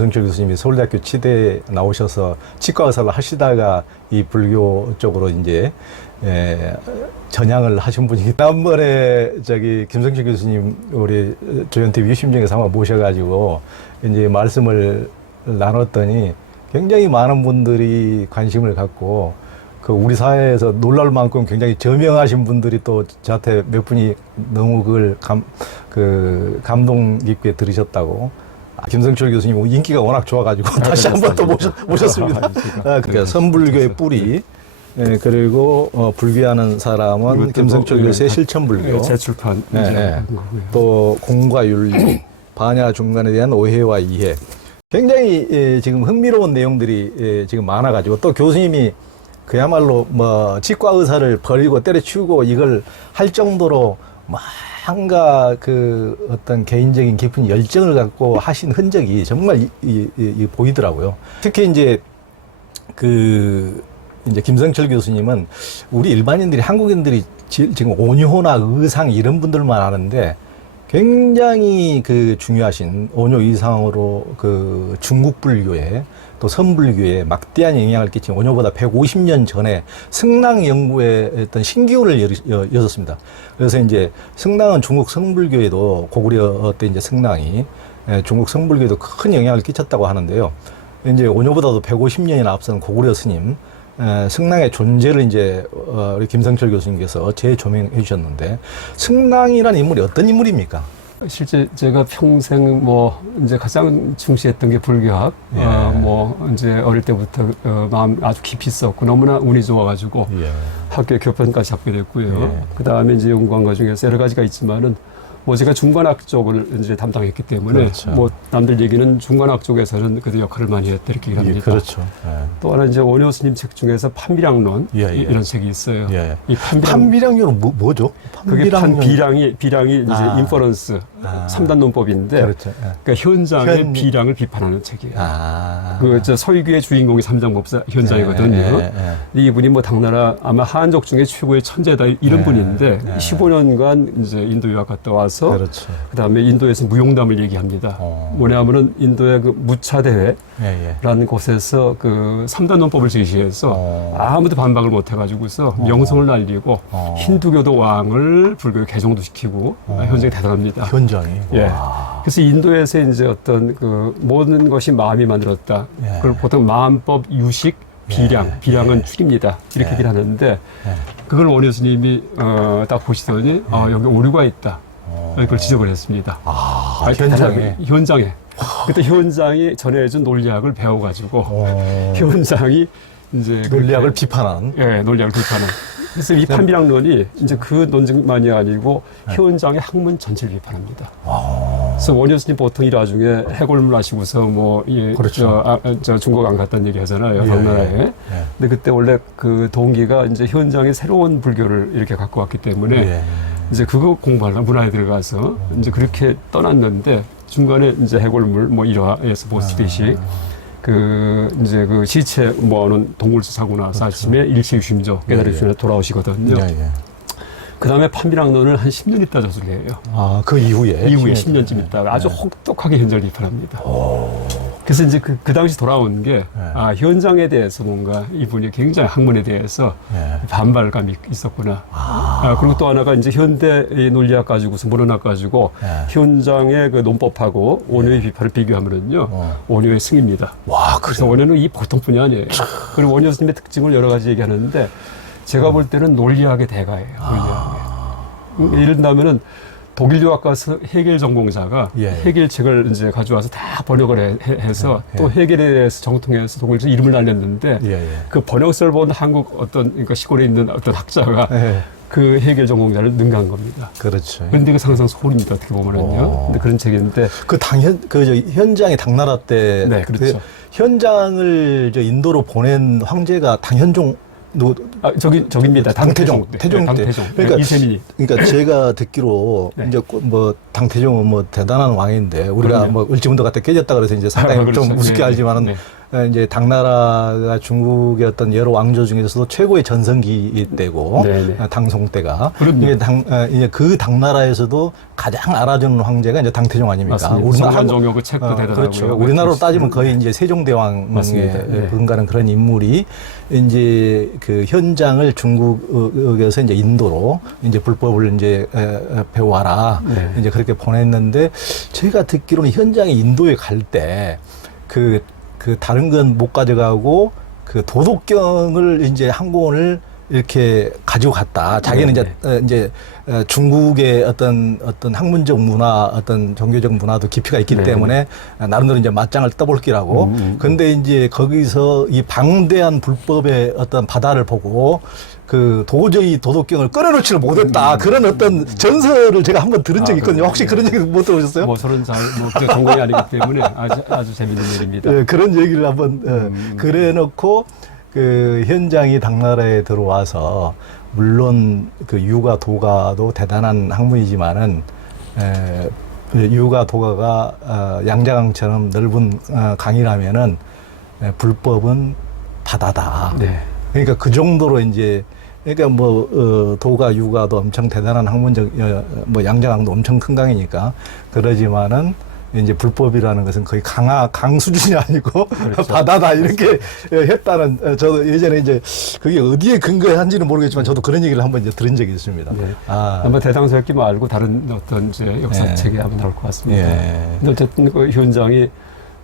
김성철 교수님이 서울대학교 치대에 나오셔서 치과 의사를 하시다가 이 불교 쪽으로 이제 전향을 하신 분이 지난번에 김성철 교수님 우리 조현태 위심정에서 한번 모셔가지고 이제 말씀을 나눴더니 굉장히 많은 분들이 관심을 갖고 그 우리 사회에서 놀랄 만큼 굉장히 저명하신 분들이 또 저한테 몇 분이 너무 그걸 감동 깊게 들으셨다고. 김성철 교수님 인기가 워낙 좋아가지고 다시 한번 또 모셨습니다. 그러니까 선불교의 뿌리, 그리고 불교하는 사람은 김성철 교수의 실천불교, 재출판, 또 공과 윤리, 반야 중간에 대한 오해와 이해. 굉장히 지금 흥미로운 내용들이 지금 많아가지고 또 교수님이 그야말로 뭐 치과 의사를 버리고 때려치우고 이걸 할 정도로 뭔가 그 어떤 개인적인 깊은 열정을 갖고 하신 흔적이 정말 보이더라고요. 특히 이제 이제 김성철 교수님은 우리 일반인들이 한국인들이 지금 온유호나 의상 이런 분들만 아는데 굉장히 중요하신 온유 이상으로 중국 불교에 또 선불교에 막대한 영향을 끼친 온유보다 150년 전에 승랑 연구에 어떤 신기원을 열었습니다. 그래서 이제 승랑은 중국 성불교에도 고구려 때 이제 승랑이 중국 성불교에도 큰 영향을 끼쳤다고 하는데요. 이제 온유보다도 150년이나 앞선 고구려 스님 승랑의 존재를 이제 우리 김성철 교수님께서 재조명해 주셨는데 승랑이라는 인물이 어떤 인물입니까? 실제 제가 평생 이제 가장 중시했던 게 불교학. 이제 어릴 때부터 마음 아주 깊이 있었고 너무나 운이 좋아가지고 학교에 교편까지 잡게 됐고요. 그 다음에 이제 연구한 것 중에서 여러 가지가 있지만은 제가 중관학 쪽을 이제 담당했기 때문에 그렇죠. 남들 얘기는 중관학 쪽에서는 그 역할을 많이 했다 이렇게 얘기합니다. 그렇죠. 또 하나 이제 원효 스님 책 중에서 판비량론 이런 책이 있어요. 이 판비량론은 뭐죠? 그게 비량이 이제 인퍼런스 3단 논법인데 그렇죠. 그러니까 현장의 비량을 비판하는 책이에요. 서유기의 주인공이 삼장법사 현장이거든요. 이분이 당나라 아마 한족 중에 최고의 천재다 이런 분인데 15년간 이제 인도 유학 갔다 와서 그다음에 인도에서 무용담을 얘기합니다. 뭐냐면은 인도의 무차대회라는 곳에서 3단 논법을 제시해서 아무도 반박을 못 해가지고서 명성을 날리고 힌두교도 왕을 불교에 개종도 시키고 현장이 대단합니다. 현장이. 그래서 인도에서 이제 어떤 모든 것이 마음이 만들었다. 그걸 보통 마음법, 유식, 비량은 출입니다. 이렇게 얘기를 하는데 그걸 원효 스님이 딱 보시더니 여기 오류가 있다. 그걸 지적을 했습니다. 현장에. 그때 현장이 전해준 논리학을 배워가지고 현장이 이제 논리학을 비판한. 논리학을 비판한. 그래서 이 판비량론이 이제 그 논증만이 아니고 현장의 학문 전체를 비판합니다. 그래서 원효 스님 보통 이 나중에 해골물 하시고서 저 중국 안 갔다는 얘기 하잖아요. 당나라에. 근데 그때 원래 그 동기가 이제 현장에 새로운 불교를 이렇게 갖고 왔기 때문에 이제 그거 공부하려고 문화에 들어가서 이제 그렇게 떠났는데 중간에 이제 해골물 일화에서 보시듯이 이제 시체 모아놓은 동굴에서 사고 나서 아침에 일체유심조 깨달으시면 돌아오시거든요. 그 다음에 판비량론을 한 10년 있다 저술해요. 그 이후에? 이후에 10년쯤 있다가 아주 혹독하게 현장을 비판합니다. 그래서 이제 그 당시 돌아온 게 현장에 대해서 뭔가 이분이 굉장히 학문에 대해서 반발감이 있었구나. 그리고 또 하나가 이제 현대 논리학 가지고서 문헌학 가지고 현장의 논법하고 원효의 비판을 비교하면은요 원효의 승입니다. 그래서 원효는 이 보통뿐이 아니에요. 그리고 원효 스님의 특징을 여러 가지 얘기하는데 제가 볼 때는 논리학의 대가예요. 논리학의. 예를 들면은 독일 유학 가서 해겔 전공자가 해겔 책을 이제 가져와서 다 번역을 해서 또 해겔에 대해서 정통해서 독일에서 이름을 날렸는데 그 번역서를 본 한국 그러니까 시골에 있는 어떤 학자가 그 해겔 전공자를 능가한 겁니다. 그렇죠. 그런데 상상 소홀입니다. 어떻게 보면은요. 근데 그런 책인데 현장이 당나라 때 그렇죠. 현장을 인도로 보낸 황제가 당현종 저기입니다. 당태종 때. 그러니까 이세민이. 그러니까 제가 듣기로 이제 대단한 왕인데 우리가 을지문덕 같은 깨졌다 그래서 이제 상당히 좀 우습게 알지만은 이제 당나라가 중국의 어떤 여러 왕조 중에서도 최고의 전성기 때고 네네. 당송 때가 그럼요. 이게 이제 그 당나라에서도 가장 알아주는 황제가 이제 당태종 아닙니까? 맞습니다. 성관종요 그 책도 대단하고요. 그렇죠. 우리나라로 따지면 거의 이제 세종대왕에 맞습니다. 네. 근간한 그런 인물이 이제 그 현장을 중국에서 이제 인도로 이제 불법을 이제 배워와라. 네. 이제 그렇게 보냈는데 제가 듣기로는 현장에 인도에 갈 때 그 다른 건 못 가져가고 그 도덕경을 이제 한 권을 이렇게 가지고 갔다. 자기는 이제 중국의 어떤 학문적 문화, 어떤 종교적 문화도 깊이가 있기 네. 때문에 나름대로 이제 맞짱을 떠볼 기라고. 근데 이제 거기서 이 방대한 불법의 어떤 바다를 보고 그 도저히 도덕경을 꺼내놓지를 못했다. 그런 어떤 전설을 제가 한번 들은 적이 있거든요. 혹시 그런 얘기 못 들어보셨어요? 뭐 저는 전공이 아니기 때문에 아주 재밌는 일입니다. 예, 그런 얘기를 한번 그래놓고 그 현장이 당나라에 들어와서 물론 그 유가 도가도 대단한 학문이지만은 유가 도가가 양자강처럼 넓은 강이라면은 불법은 바다다. 네. 그러니까 그 정도로 이제 그러니까 뭐 도가 유가도 엄청 대단한 학문적 뭐 양자강도 엄청 큰 강이니까 그러지만은 이제 불법이라는 것은 거의 강 수준이 아니고 그렇죠. 바다다 이렇게 했다는 저도 예전에 이제 그게 어디에 근거한지는 모르겠지만 저도 그런 얘기를 한번 이제 들은 적이 있습니다. 네. 아, 아마 대당서였기 말고 다른 어떤 이제 역사책에 예. 한번 나올 것 같습니다. 예. 근데 어쨌든 그 현장이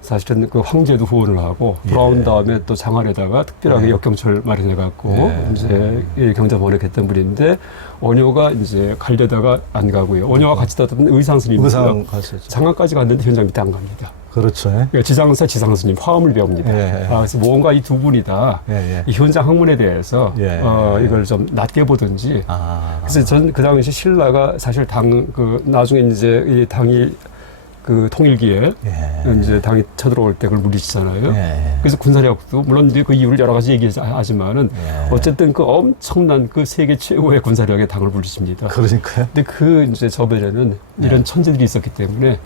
사실은 그 황제도 후원을 하고 돌아온 예. 다음에 또 장안에다가 특별하게 역경철 마련해 갖고 예. 이제 이 경자 번역했던 분인데 원효가 이제 가려다가 안 가고요. 원효가 같이 다녔던 의상 스님이고요. 의상 갔었죠. 장안까지 갔는데 현장 밑에 안 갑니다. 그렇죠. 예. 그러니까 지상 스님 화엄을 배웁니다. 예. 그래서 뭔가 이 두 분이 다 예. 이 현장 학문에 대해서 예. 이걸 좀 낮게 보든지. 아. 그래서 전 그 당시 신라가 사실 나중에 이제 이 당이 그 통일기에 예. 이제 당이 쳐들어올 때 그걸 물리치잖아요. 예. 그래서 군사력도 물론 이제 그 이유를 여러 가지 얘기하지만은 예. 어쨌든 그 엄청난 그 세계 최고의 군사력의 당을 물리칩니다. 그러니까요. 근데 그 이제 저변에는 이런 천재들이 있었기 때문에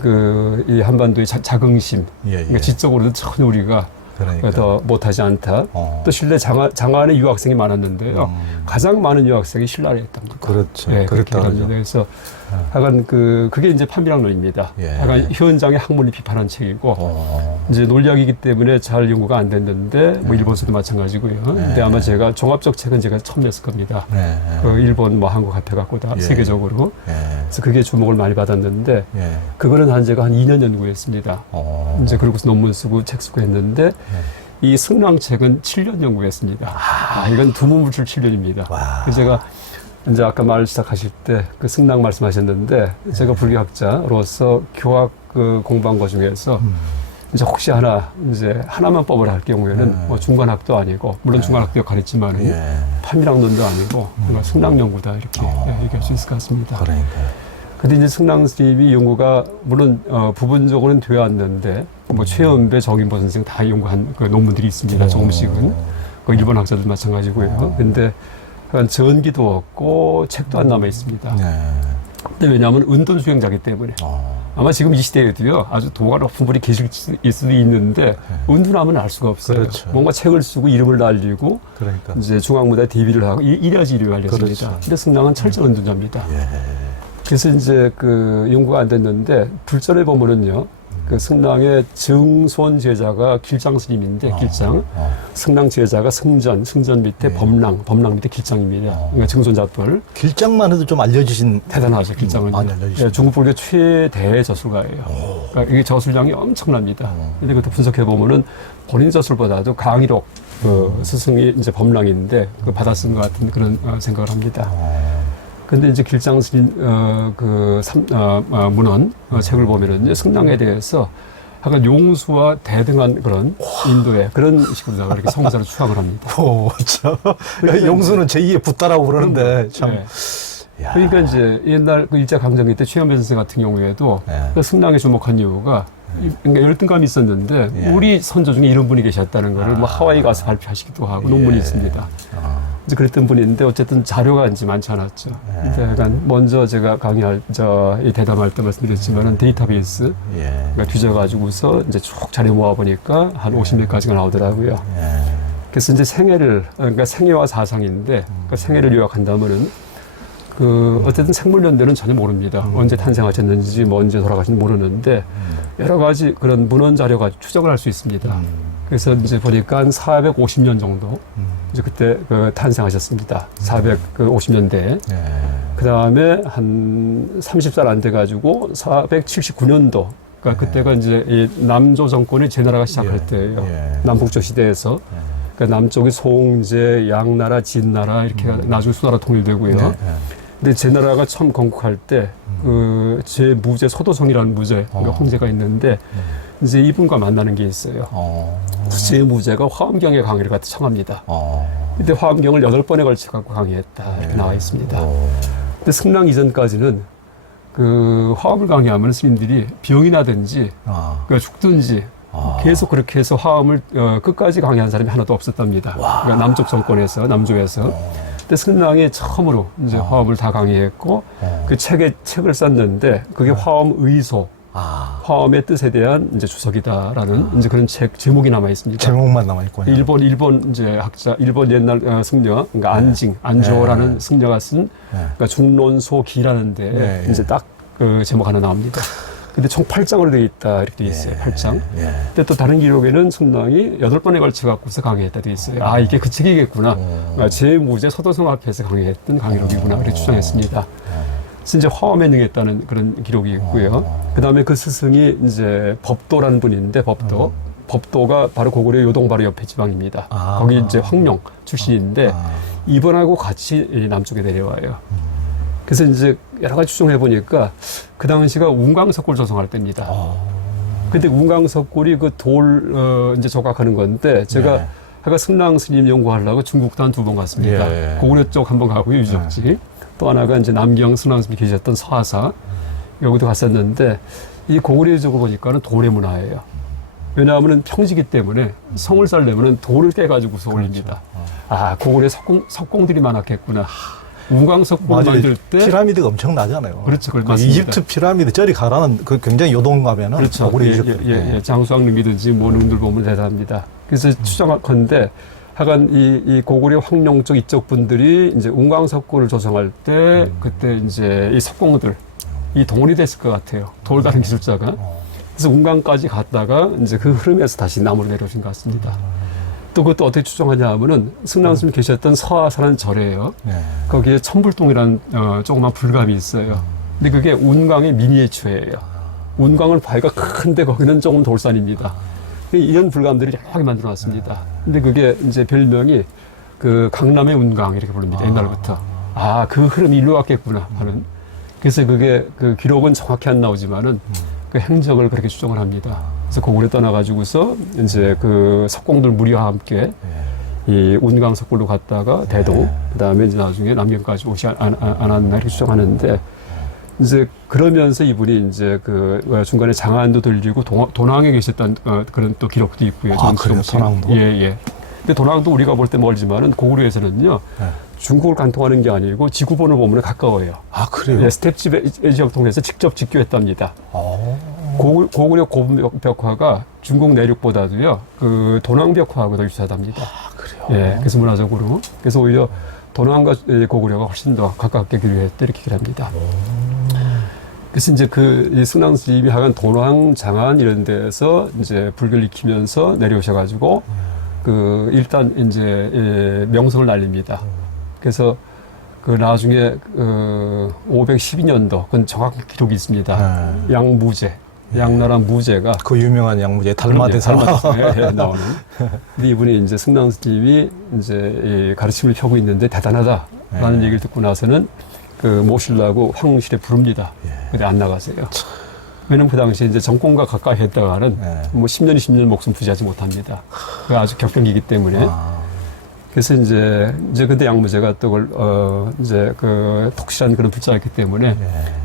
그이 한반도의 자긍심, 예. 그러니까 지적으로도 전혀 우리가 그러니까. 더 못하지 않다. 또 신라 장안에 유학생이 많았는데요. 가장 많은 유학생이 신라를 했던 거죠. 그렇죠. 네, 그렇게 그랬다 합니다. 그러죠. 그래서 하여간 그게 이제 판비락론입니다. 예. 하여간 현장의 학문을 비판한 책이고 이제 논리학이기 때문에 잘 연구가 안 됐는데 뭐 일본서도 마찬가지고요. 근데 아마 제가 종합적 책은 제가 처음 냈을 겁니다. 네. 그 일본 뭐 한국 합해 갖고 다 예. 세계적으로. 예. 그래서 그게 주목을 많이 받았는데 예. 그거는 제가 한 2년 연구했습니다. 이제 그러고서 논문 쓰고 책 쓰고 했는데 이 승랑책은 7년 연구했습니다. 이건 두문불출 7년입니다. 그래서 제가 이제 아까 말 시작하실 때 그 승랑 말씀하셨는데 제가 불교학자로서 교학 그 공부한 것 중에서 이제 혹시 이제 하나만 뽑으라 할 경우에는 뭐 중간학도 아니고 물론 중간학도 가르치지만 예. 판비락론도 아니고 승랑 연구다 이렇게 얘기할 수 있을 것 같습니다. 그러니까요. 근데 이제 승랑 스님이 연구가 물론 부분적으로는 되었는데 뭐 최연배 정인보 선생 다 연구한 그 논문들이 있습니다. 조금씩은 그 일본 학자들 마찬가지고요. 근데 한 전기도 없고 책도 안 남아 있습니다. 네. 근데 왜냐하면 은돈 수행자기 때문에 아마 지금 이 시대에도요 아주 도가 높은 분이 계실 수도 있는데 은둔하면 알 수가 없어요. 그렇죠. 뭔가 책을 쓰고 이름을 날리고 그러니까. 이제 중앙무대 데뷔를 하고 이래야지 이름이 알려집니다. 그렇죠. 근데 승랑은 철저 은둔자입니다. 예. 그래서 이제 그 연구가 안 됐는데 불전에 보면은요 그 승랑의 증손 제자가 길장 스님인데 길장 승랑 제자가 승전 밑에 범랑 밑에 길장입니다. 그러니까 증손자뻘 길장만 해도 좀 알려주신 대단하죠 길장은. 많이 알려주신. 네, 중국 불교 최대 저술가예요. 그러니까 이게 저술량이 엄청납니다. 근데 그것도 분석해 보면은 본인 저술보다도 강의록 그 스승이 이제 범랑인데 그 받아 쓴 것 같은 그런 생각을 합니다. 근데 이제 길장 스님 문헌 책을 보면은 승랑에 대해서 약간 용수와 대등한 그런 인도의 그런 식으로 이렇게 성사를 추앙을 합니다. 참. 용수는 제2의 붓다라고 그러는데 참. 네. 야. 그러니까 이제 옛날 그 일제 강점기 때 최현배 선생 같은 경우에도 네. 그 승랑에 주목한 이유가 그러니까 열등감이 있었는데 예. 우리 선조 중에 이런 분이 계셨다는 거를 뭐 하와이 가서 발표하시기도 하고 논문이 있습니다. 이제 그랬던 분인데 어쨌든 자료가 이제 많지 않았죠. 근데 약간 먼저 제가 강의할 이 대담할 때 말씀드렸지만은 데이터베이스 그러니까 뒤져가지고서 이제 쭉 자료 모아 보니까 한 50몇 가지가 나오더라고요. 그래서 이제 그러니까 생애와 사상인데 그 생애를 요약한다면은 어쨌든 생물 연대는 전혀 모릅니다. 언제 탄생하셨는지 뭐 언제 돌아가신지 모르는데 여러 가지 그런 문헌 자료가 추적을 할 수 있습니다. 그래서 이제 보니까 한 450년 정도 이제 그때 탄생하셨습니다. 450년대에. 그 다음에 한 30살 안 돼가지고 479년도. 그러니까 그때가 이제 이 남조 정권이 제나라가 시작할 때예요. 남북조 시대에서. 그러니까 남쪽이 송제, 양나라, 진나라 이렇게 나중에 수나라 통일되고요. 근데 제나라가 처음 건국할 때 제무제 서도성이라는 무제 그러니까 황제가 있는데 이제 이분과 만나는 게 있어요. 제무제가 화엄경의 강의를 갖다 청합니다. 근데 화엄경을 8번에 걸쳐 갖고 강의했다 이렇게 나와 있습니다. 근데 승랑 이전까지는 화엄을 강의하면 스님들이 병이 나든지 그러니까 죽든지 계속 그렇게 해서 화엄을 끝까지 강의한 사람이 하나도 없었답니다. 그러니까 남쪽 정권에서 남조에서. 근데 승랑이 처음으로 이제 화엄을 다 강의했고 그 책을 썼는데 그게 화엄의소, 화엄의 뜻에 대한 이제 주석이다라는 이제 그런 책 제목이 남아 있습니다. 제목만 남아 있군요. 일본 이제 학자, 일본 옛날 승려, 그러니까 안조라는 승려가 쓴 그러니까 중론소기라는데 이제 딱 그 제목 하나 나옵니다. 근데 총 8장으로 되어 있다 이렇게 되어 있어요. 8장. 근데 또 다른 기록에는 승랑이 8번에 걸쳐 갖고서 강의했다 되어 있어요. 이게 그 책이겠구나. 제무제 서도성 앞에서 강의했던 강의록이구나. 그렇게 추정했습니다. 그래서 이제 화엄에 능했다는 그런 기록이 있고요. 그 다음에 그 스승이 이제 법도라는 분인데 법도가 바로 고구려 요동 바로 옆에 지방입니다. 거기 이제 황룡 출신인데 이분하고 같이 남쪽에 내려와요. 그래서 이제 여러 가지 추정해 보니까 그 당시가 운강석굴 조성할 때입니다. 근데 운강석굴이 그 돌 이제 조각하는 건데 제가 아까 승랑 스님 연구하려고 중국도 한 2번 갔습니다. 고구려 쪽 한 번 가고요, 유적지. 또 하나가 이제 남경 승랑 스님이 계셨던 서하사 여기도 갔었는데 이 고구려 유적을 보니까는 돌의 문화예요. 왜냐하면 평지기 때문에 성을 쌓려면 돌을 깨가지고서 올립니다. 고구려 석공들이 많았겠구나. 운강석굴 만들 때 피라미드가 엄청나잖아요. 그렇죠, 이집트 피라미드 저리 가라는 굉장히 요동 가면은 그렇죠. 장수왕릉이든지 뭐 능들 보면 대단합니다. 그래서 추정컨대 하여간 이 고구려 황룡 쪽 이쪽 분들이 이제 운강석굴을 조성할 때 그때 이제 이 석공들 이 동원이 됐을 것 같아요. 돌 다른 기술자가. 그래서 운강까지 갔다가 이제 그 흐름에서 다시 남으로 내려오신 것 같습니다. 또 그것도 어떻게 추정하냐 하면은 승랑 스님이 계셨던 서하사라는 절이에요. 거기에 천불동이라는 조그만 불감이 있어요. 근데 그게 운강의 미니에이처예요. 운강은 바위가 큰데 거기는 조금 돌산입니다. 이런 불감들이 여러 개 만들어 놨습니다. 근데 그게 이제 별명이 그 강남의 운강 이렇게 부릅니다. 옛날부터. 그 흐름이 일로 왔겠구나 하는. 그래서 그게 그 기록은 정확히 안 나오지만은 그 행적을 그렇게 추정을 합니다. 그래서 고구려 떠나가지고서 이제 그 석공들 무리와 함께 이 운강 석굴로 갔다가 대도, 그 다음에 이제 나중에 남경까지 오지 않았나 이렇게 추정하는데 이제 그러면서 이분이 이제 그 중간에 장안도 들리고 도낭에 계셨던 그런 또 기록도 있고요. 그래요? 도낭도? 근데 도낭도 우리가 볼 때 멀지만은 고구려에서는요. 중국을 관통하는 게 아니고 지구본을 보면 가까워요. 그래요? 스텝집 지역 통해서 직접 직교했답니다. 고구려 고분벽화가 중국 내륙보다도요, 그 도낭벽화하고 더 유사하답니다. 그래요? 그래서 문화적으로. 그래서 오히려 도낭과 고구려가 훨씬 더 가깝게 교류했다 이렇게 얘기합니다. 그래서 이제 이 승랑 스님이 하여간 도낭, 장안 이런 데서 이제 불교를 익히면서 내려오셔가지고 일단 이제 명성을 날립니다. 그래서 그 나중에 512년도 그건 정확한 기록이 있습니다. 양무제, 양나라 무제가 그 유명한 양무제 달마대사 나오는. 근데 이분이 이제 승랑 스님이 이제 이 가르침을 펴고 있는데 대단하다라는 얘기를 듣고 나서는 모시려고 황실에 부릅니다. 근데 안 나가세요. 왜냐면 그 당시에 이제 정권과 가까이 했다가는 뭐 10년, 20년 목숨 부지하지 못합니다. 그 아주 격경이기 때문에. 그래서 이제 근데 양무제가 또 이제 그 톡실한 그런 불자였기 때문에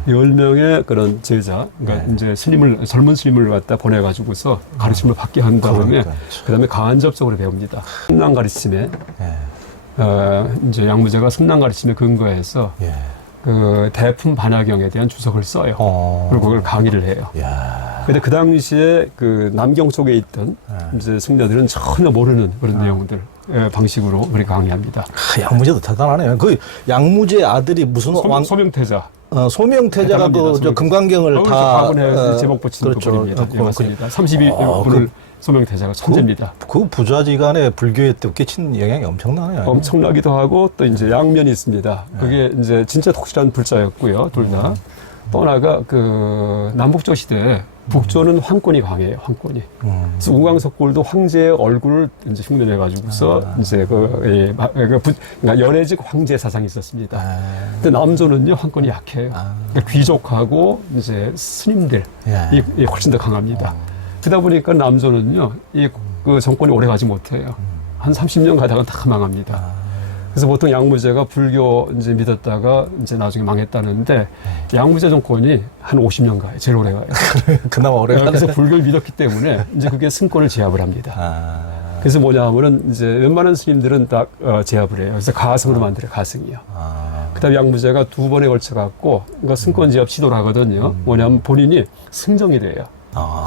10명의 그런 제자, 그러니까 이제 젊은 스님을 갖다 보내가지고서 가르침을 받게 한 다음에 그다음에 간접적으로 배웁니다. 승랑 가르침에 이제 양무제가 승랑 가르침에 근거해서 예. 그 대품 반화경에 대한 주석을 써요. 그리고 그걸 강의를 해요. 야. 근데 그 당시에 그 남경 속에 있던 이제 승려들은 전혀 모르는 그런 내용들 방식으로 우리 강의합니다. 양무제도 대단하네요. 그 양무제 아들이 무슨 소명태자. 소명태자가 저 금강경을 다 과분해 제목 붙이는 그렇죠. 부분입니다. 예, 맞습니다. 32분을 소명태자가 천재입니다. 그 부자지간에 불교에 또 끼친 영향이 엄청나네요. 엄청나기도 하고 또 이제 양면이 있습니다. 그게 이제 진짜 독실한 불자였고요, 둘 다. 또 하나가 그 남북조 시대에 북조는 황권이 강해요, 황권이. 그래서 우광석골도 황제의 얼굴을 이제 흉내내가지고서 이제 그러니까 연해직 황제 사상이 있었습니다. 근데 남조는요, 황권이 약해요. 그러니까 귀족하고 이제 스님들, 이 훨씬 더 강합니다. 그러다 보니까 남조는요, 그 정권이 오래 가지 못해요. 한 30년 가다가 다 망합니다. 그래서 보통 양무제가 불교 이제 믿었다가 이제 나중에 망했다는데 양무제 정권이 한 50년 가요. 제일 오래 가요. 그나마 오래 가요. 그래서 불교를 믿었기 때문에 이제 그게 승권을 제압을 합니다. 그래서 뭐냐 하면은 이제 웬만한 스님들은 다 제압을 해요. 그래서 가승으로 만들어요. 가승이요. 그다음에 양무제가 2번에 걸쳐 갖고 그러니까 승권 제압 시도를 하거든요. 뭐냐면 본인이 승정이 돼요.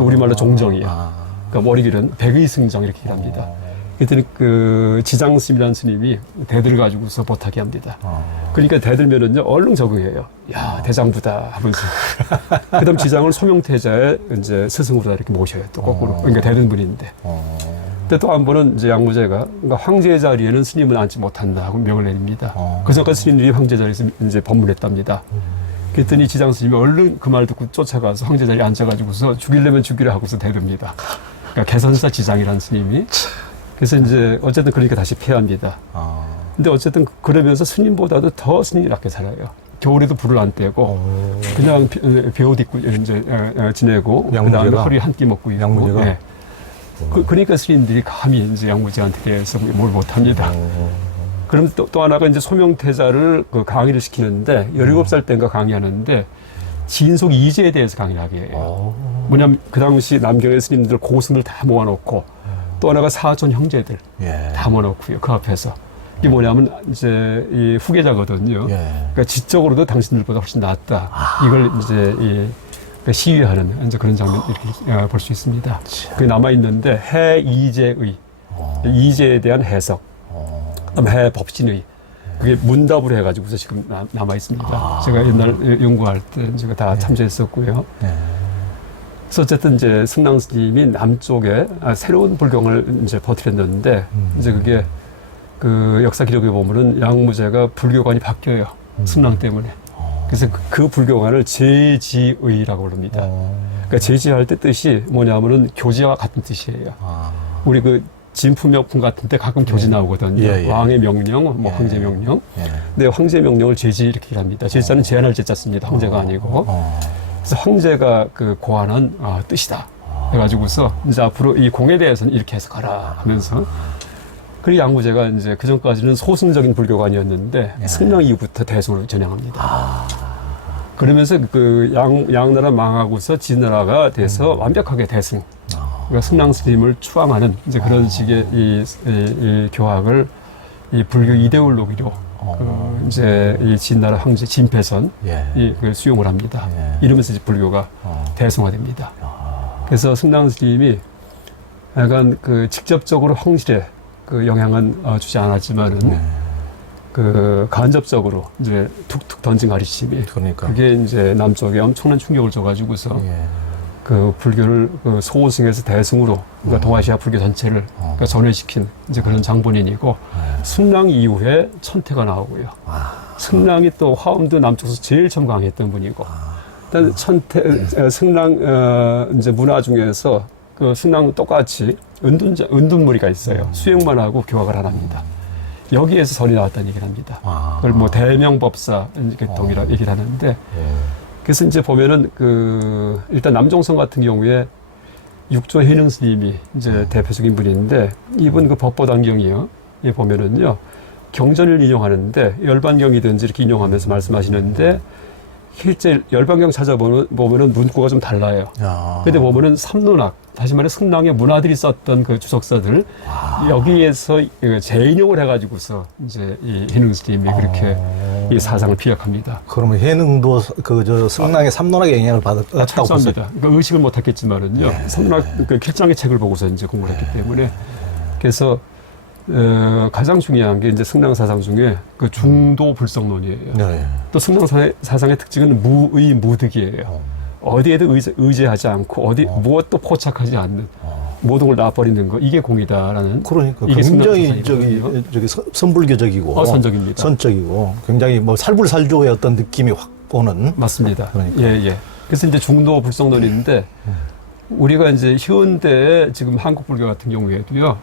우리말로 종정이에요. 그러니까 머리 길은 백의 승정 이렇게 일합니다. 그랬더니 그 지장스님이라는 스님이 대들을 가지고서 못하게 합니다. 그러니까 대들면은요 얼른 적응해요. 야 대장부다 하면서. 그다음 지장을 소명태자의 이제 스승으로 이렇게 모셔요. 또 거꾸로. 그러니까 대든 분인데. 근데 또 한 번은 이제 양무제가 그러니까 황제 자리에는 스님은 앉지 못한다 하고 명을 내립니다. 그 전까지 스님들이 황제 자리에서 이제 법문했답니다. 그랬더니 지장 스님이 얼른 그 말 듣고 쫓아가서 황제 자리에 앉아가지고서 죽이려면 죽이라 하고서 대듭니다. 그러니까 개선사 지장이라는 스님이. 그래서 이제 어쨌든 그러니까 다시 패합니다. 근데 어쨌든 그러면서 스님보다도 더 스님이 낫게 살아요. 겨울에도 불을 안 떼고 그냥 배옷 입고 이제 지내고 그다음에 허리 한 끼 먹고 있고. 양무제가? 네. 그러니까 스님들이 감히 이제 양무제한테 대해서 뭘 못합니다. 그럼 또 하나가 이제 소명태자를 그 강의를 시키는데 17살 때인가 강의하는데 진속 이제에 대해서 강의를 하게 해요. 뭐냐면 그 당시 남경의 스님들 고승을 다 모아놓고 또 하나가 사촌 형제들 다 모아놓고요. 그 앞에서. 이게 뭐냐면 이제 이 후계자거든요. 그러니까 지적으로도 당신들보다 훨씬 낫다. 이걸 이제 시위하는 이제 그런 장면 이렇게 볼 수 있습니다. 그게 남아있는데 해이제의 이제에 대한 해석. 그다음에 해법신의 그게 문답을 해가지고서 지금 남아 있습니다. 제가 옛날 연구할 때 제가 다 참조했었고요. 그래서 어쨌든 이제 승랑 스님이 남쪽에 새로운 불경을 이제 퍼뜨렸는데 이제 그게 그 역사 기록에 보면은 양무제가 불교관이 바뀌어요. 승랑 때문에. 그래서 그 불교관을 제지의라고 부릅니다. 그러니까 제지할 때 뜻이 뭐냐면은 교지와 같은 뜻이에요. 우리 그 진품명품 같은 때 가끔 교지 나오거든요. 왕의 명령, 뭐 황제 명령. 근데 황제 명령을 제지 이렇게 합니다. 제자는 제한할 제자 씁니다. 황제가 아니고. 그래서 황제가 그 고안한 뜻이다. 해가지고서 이제 앞으로 이 공에 대해서는 이렇게 해석하라 하면서. 그리고 양무제가 이제 그 전까지는 소승적인 불교관이었는데 승령 이후부터 대승으로 전향합니다. 그러면서 그 양나라 망하고서 진나라가 돼서 완벽하게 대승. 그러니까 승랑 스님을 추앙하는 이제 그런 식의 이 교학을 이 불교 이데올로기로 이제 이 진나라 황제 진패선 그 수용을 합니다. 이러면서 이제 불교가 대승화됩니다. 그래서 승랑 스님이 약간 그 직접적으로 황실에 그 영향은 주지 않았지만은 그 간접적으로 이제 툭툭 던진 가르침이 그게 이제 남쪽에 엄청난 충격을 줘가지고서 그 불교를 그 소승에서 대승으로 그러니까 동아시아 불교 전체를 그러니까 전회시킨 이제 그런 장본인이고 승랑 이후에 천태가 나오고요. 승랑이 또 화엄도 남쪽에서 제일 처음 강했던 분이고 일단 승랑 이제 문화 중에서 그 승랑 똑같이 은둔무리가 있어요. 수행만 하고 교학을 안 합니다. 여기에서 선이 나왔다는 얘기를 합니다. 그걸 뭐 대명법사 동이라 얘기를 하는데 그래서 이제 보면은 그 일단 남종성 같은 경우에 육조 해능 스님이 이제 대표적인 분인데 이분 그 법보단경이요. 이 보면은요 경전을 인용하는데 열반경이든지 이렇게 인용하면서 말씀하시는데 실제 열반경 찾아보면은 문구가 좀 달라요. 야. 근데 보면은 삼론학, 다시 말해 승랑의 문화들이 썼던 그 주석서들 여기에서 재인용을 해가지고서 이제 이 해능 스님이 그렇게 이 사상을 피력합니다. 그러면 해능도 그 승랑의 삼론학의 영향을 받았다고 보세요. 철저합니다. 그러니까 의식을 못했겠지만은요, 삼론학 그 필장의 책을 보고서 이제 공부를 했기 때문에 그래서 가장 중요한 게 이제 승랑 사상 중에 그 중도 불성론이에요. 네. 또 승랑 사상의 특징은 무의무득이에요. 어디에도 의지하지 않고 무엇도 포착하지 않는 모든 걸 놔버리는 거, 이게 공이다라는. 그러니까 이게 굉장히 승랑사상이거든요. 저기 선불교적이고 선적입니다. 선적이고 굉장히 뭐 살불살조의 어떤 느낌이 확 오는. 맞습니다. 그러니까. 예. 그래서 이제 중도 불성론인데 우리가 이제 현대 지금 한국 불교 같은 경우에도요,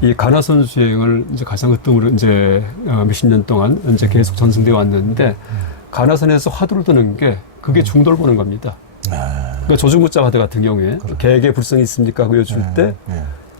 이 가나선 수행을 이제 가장 으뜸으로 이제 몇십 년 동안 이제 계속 전승돼 왔는데 가나선에서 화두를 드는 게 그게 중도를 보는 겁니다. 그러니까 조중무자가드 같은 경우에 개에게 불성이 있습니까? 그여줄 때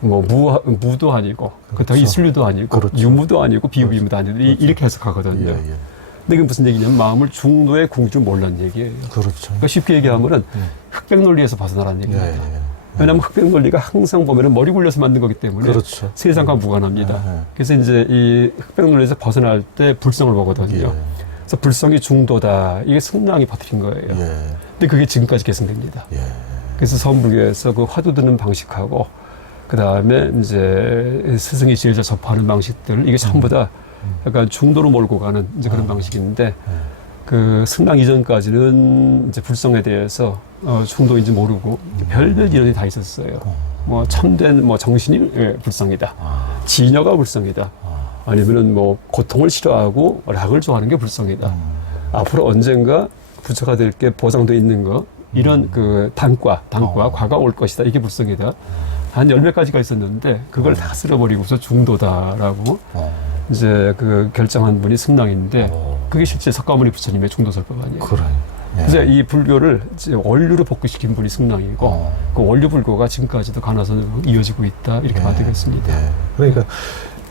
뭐 무도 아니고 그렇다고 이슬류도 아니고 그렇죠. 유무도 아니고 비유비무도 아니고 이렇게 해석하거든요. 예. 근데 그게 무슨 얘기냐면 마음을 중도에 궁 줄 몰라는 얘기예요. 그렇죠. 그러니까 쉽게 얘기하면은 흑백 논리에서 벗어나라는 얘기입니다. 예. 왜냐하면 흑백 논리가 항상 보면은 머리 굴려서 만든 거기 때문에 그렇죠. 세상과 무관합니다. 예. 그래서 이제 이 흑백 논리에서 벗어날 때 불성을 보거든요. 예. 그래서 불성이 중도다. 이게 승랑이 퍼뜨린 거예요. 근데 그게 지금까지 계승됩니다. 그래서 서원불교에서 그 화두 드는 방식하고 그 다음에 이제 스승이 지혜자 접하는 방식들 이게 전부 다 약간 중도로 몰고 가는 이제 그런 방식인데 그 승랑 이전까지는 이제 불성에 대해서 중도인지 모르고 별별 이론이 다 있었어요. 뭐 참된 뭐 정신이 불성이다. 진여가 불성이다. 아니면은 뭐 고통을 싫어하고 락을 좋아하는 게 불성이다. 앞으로 언젠가 부처가 될 게 보장돼 있는 거 이런 그 단과 과가 올 것이다. 이게 불성이다. 한 10몇 가지가 있었는데 그걸 다 쓸어버리고서 중도다라고 이제 그 결정한 분이 승랑인데 그게 실제 석가모니 부처님의 중도설법 아니에요. 그래서 이 불교를 이제 원류로 복귀시킨 분이 승랑이고 그 원류 불교가 지금까지도 가나선으로 이어지고 있다 이렇게 봐야 되겠습니다. 그러니까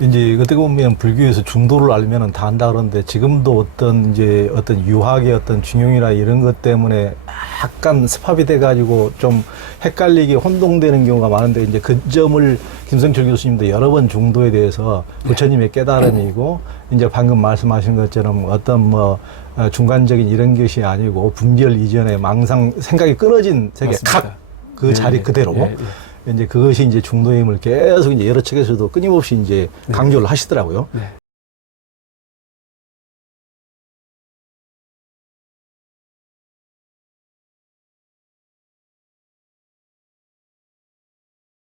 이제 어떻게 보면 불교에서 중도를 알면은 다 안다 그러는데 지금도 어떤 유학의 어떤 중용이나 이런 것 때문에 약간 습합이 돼가지고 좀 헷갈리게 혼동되는 경우가 많은데 이제 그 점을 김성철 교수님도 여러 번 중도에 대해서 부처님의 깨달음이고 이제 방금 말씀하신 것처럼 어떤 뭐 중간적인 이런 것이 아니고 분별 이전에 망상 생각이 끊어진 세계 각 그 자리 그대로 이제 그것이 이제 중도임을 계속 이제 여러 측에서도 끊임없이 이제 강조를 하시더라고요.